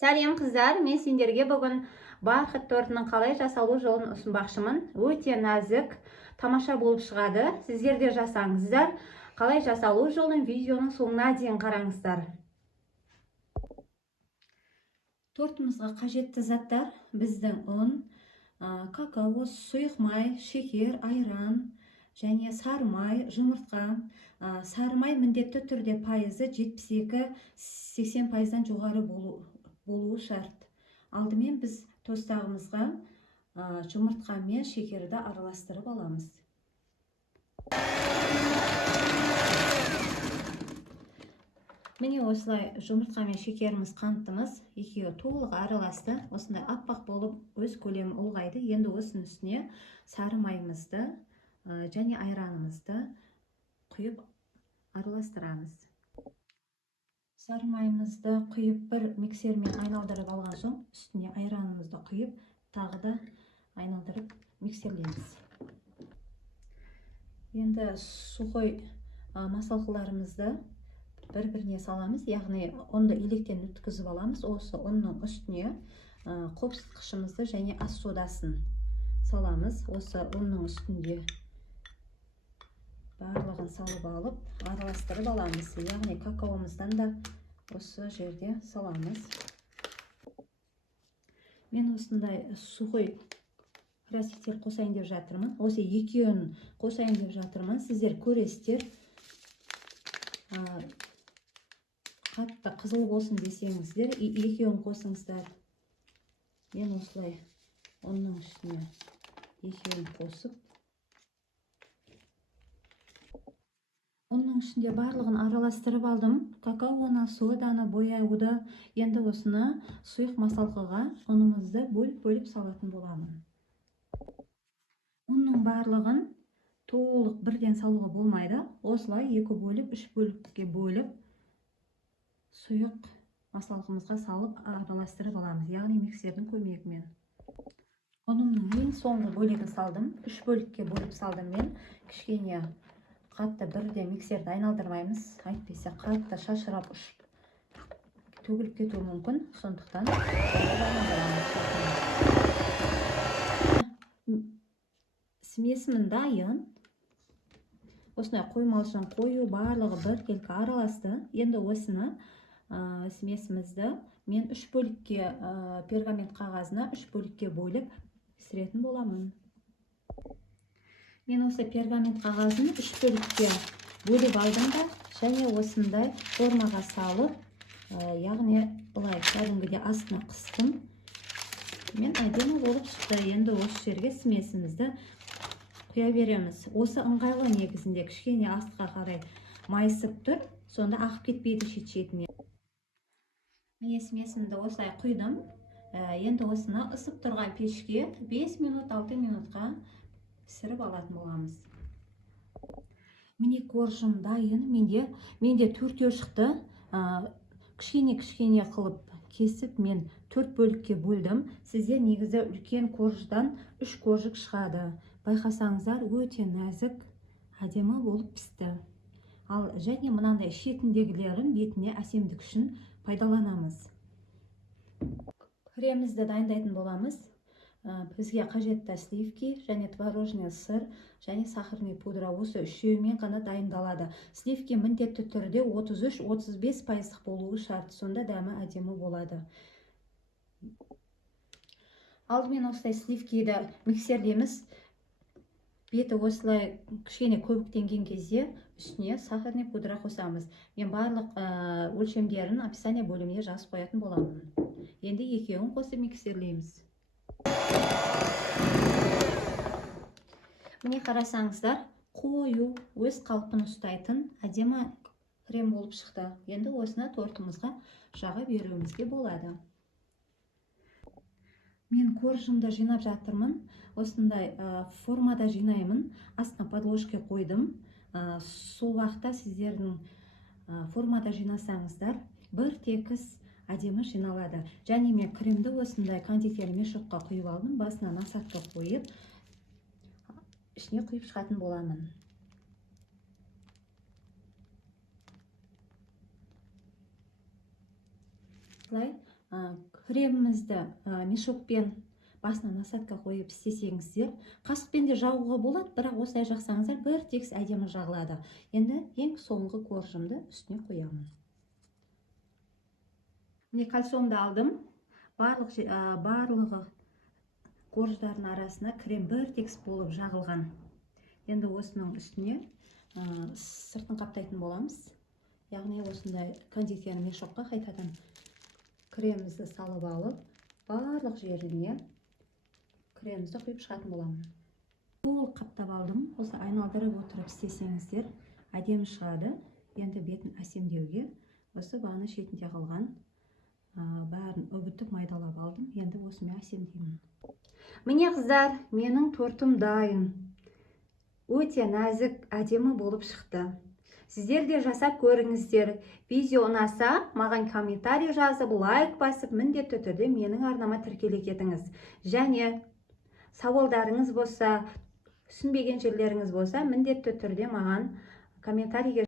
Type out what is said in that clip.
Сәлем қыздар, мен сендерге бүгін барқыт тортының қалай жасалу жолын ұсынбақшымын. Өте нәзік, тамаша болып шығады. Сіздер де жасаңыздар. Қалай жасалу жолын видеоның соңына дейін қараңыздар. Тортымызға қажетті заттар біздің ұн, какао, сұйық май, шекер, айран және сары май, жұмыртқа. Сары май міндетті түрде пайызы 72-80%-дан жоғары болуы шарт. Алдымен біз тостағымызға жұмыртқа мен шекерді араластырып аламыз. Міне осылай жұмыртқа мен шекеріміз, қанттымыз екеуі толық араласты. Осындай аппақ болып өз көлемі ұлғайды. Енді осының үстіне сары майымызды және айранымызды құйып араластырамыз. Сары майымызды құйып бір миксермен айналдырып алған соң, үстіне айранымызды құйып, тағы да айналдырып миксерлейміз. Енді сухой масалқыларымызды бір-біріне саламыз, яғни ұнды електен өткізіп аламыз. Осы ұнның үстіне қопсытқышымызды және ас содасын саламыз. Осы ұнның үстінде барлығын салып алып, араластырып аламыз. Яғни какаомыздан да осы жерде саламыз. Мен осындай сухой краситель қосайын деп жатырмын. Осы екеуін қосайын деп жатырмын. Сіздер көресіздер. Қатты қызыл болсын десеңіздер, екеуін қосыңыздар. Мен осылай оның үстіне екеуін қосып, оның ішінде барлығын араластырып алдым. Какаоны, соданы, бояуды. Енді осыны сұйық масалқыға ұнымызды бөліп салатын боламын. Ұнның барлығын толық бірден салуға болмайды. Осылай 2 бөліп, 3 бөлікке бөліп, сұйық масалқымызға салып араластырып аламыз. Яғни миксердің көмегімен. Ұнымның ең соңғы бөлігін салдым. 3 бөлікке бөліп салдым мен. Кішкене қатты бірде миксерді айналдырмаймыз, әйтпесе қатты шашырап ұшып төгіліп кетуі мүмкін. Сондықтан смесімін дайын. Осындай қоймалжың қою барлығы біркелкі араласты. Енді осыны смесімізді мен 3 бөлікке пергамент қағазына 3 бөлікке бөліп пісіретін боламын. Мен осы пергамент қағазын 3 бөлікке бөліп алдым да, және осындай формаға салып, яғни бұлай кәдімгідей астына қыстым. Мен әдемі болып шықты. Енді осы жерге смесімізді құя береміз. Осы ыңғайлы негізінде, кішкене астқа қарай майысып тұр, сонда ағып кетпейді шет-шетіне. Мен смесімді осылай құйдым. Енді осыны ысып тұрған пешке 5 минут, 6 минутқа пісіріп алатын боламыз. Міне коржым дайын. Менде 4-еу шықты. Кішкене қылып кесіп мен 4 бөлікке бөлдім. Сізде негізі үлкен корждан 3 коржық шығады. Байқасаңыздар, өте нәзік, әдемі болып пісті. Ал және мынандай шетіндегілерін бетіне әсемдік үшін пайдаланамыз. Кремімізді дайындайтын боламыз. Бізге қажетті сливки және творожный сыр және сахарный пудра, осы үшеуімен ғана дайындалады. Сливки міндетті түрде 33-35% болуы шарт, сонда дәмі әдемі болады. Алдымен осылай сливкиді миксерлейміз. Беті осылай кішкене көбіктенген кезде үстіне сахарный пудра қосамыз. Мен барлық өлшемдерін описание бөліміне жазып қоятын боламын. Енді екеуін қосып миксерлейміз. Міне қарасаңыздар, қою, өз қалпын ұстайтын әдемі крем болып шықты. Енді осыны тортымызға жаға беруімізге болады. Мен коржымды жинап жатырмын. Осындай формада жинаймын. Астына подложке қойдым. Сол уақытта сіздердің формада жинасаңыздар, бір текіс әдемі жиналады. Және мен кремді осындай кондитер мешокқа құйып алдым. Басына насадка қойып, ішіне құйып шығатын боламын. Осылай кремімізді мешокпен басына насадка қойып істесеңіздер, қасықпен де жағуға болады, бірақ осылай жақсаңыздар бір текс әдемі жағылады. Енді ең соңғы коржымды үстіне қоямын. Міне кальсонды алдым. Барлығы корждардың арасына крем бір текс болып жағылған. Енді осының үстіне сыртын қаптайтын боламыз. Яғни осындай кондитерный мешокқа қайтадан кремімізді салып алып, барлық жеріне кремімізді құйып шығатын боламын. Ол қаптап алдым. Осы айналдырып отырып істесеңіздер әдемі шығады. Енді бетін әсемдеуге осы бағана шетінде қалған бәрін үгітіп майдалап алдым. Енді осымен әсемдеймін. Міне қыздар, менің тортым дайын. Өте нәзік, әдемі болып шықты. Сіздер де жасап көріңіздер. Видео ұнаса, маған комментарий жазып, лайк басып, міндетті түрде менің арнама тіркеле кетіңіз. Және сауалдарыңыз болса, түсінбеген жерлеріңіз болса, міндетті түрде маған комментарийге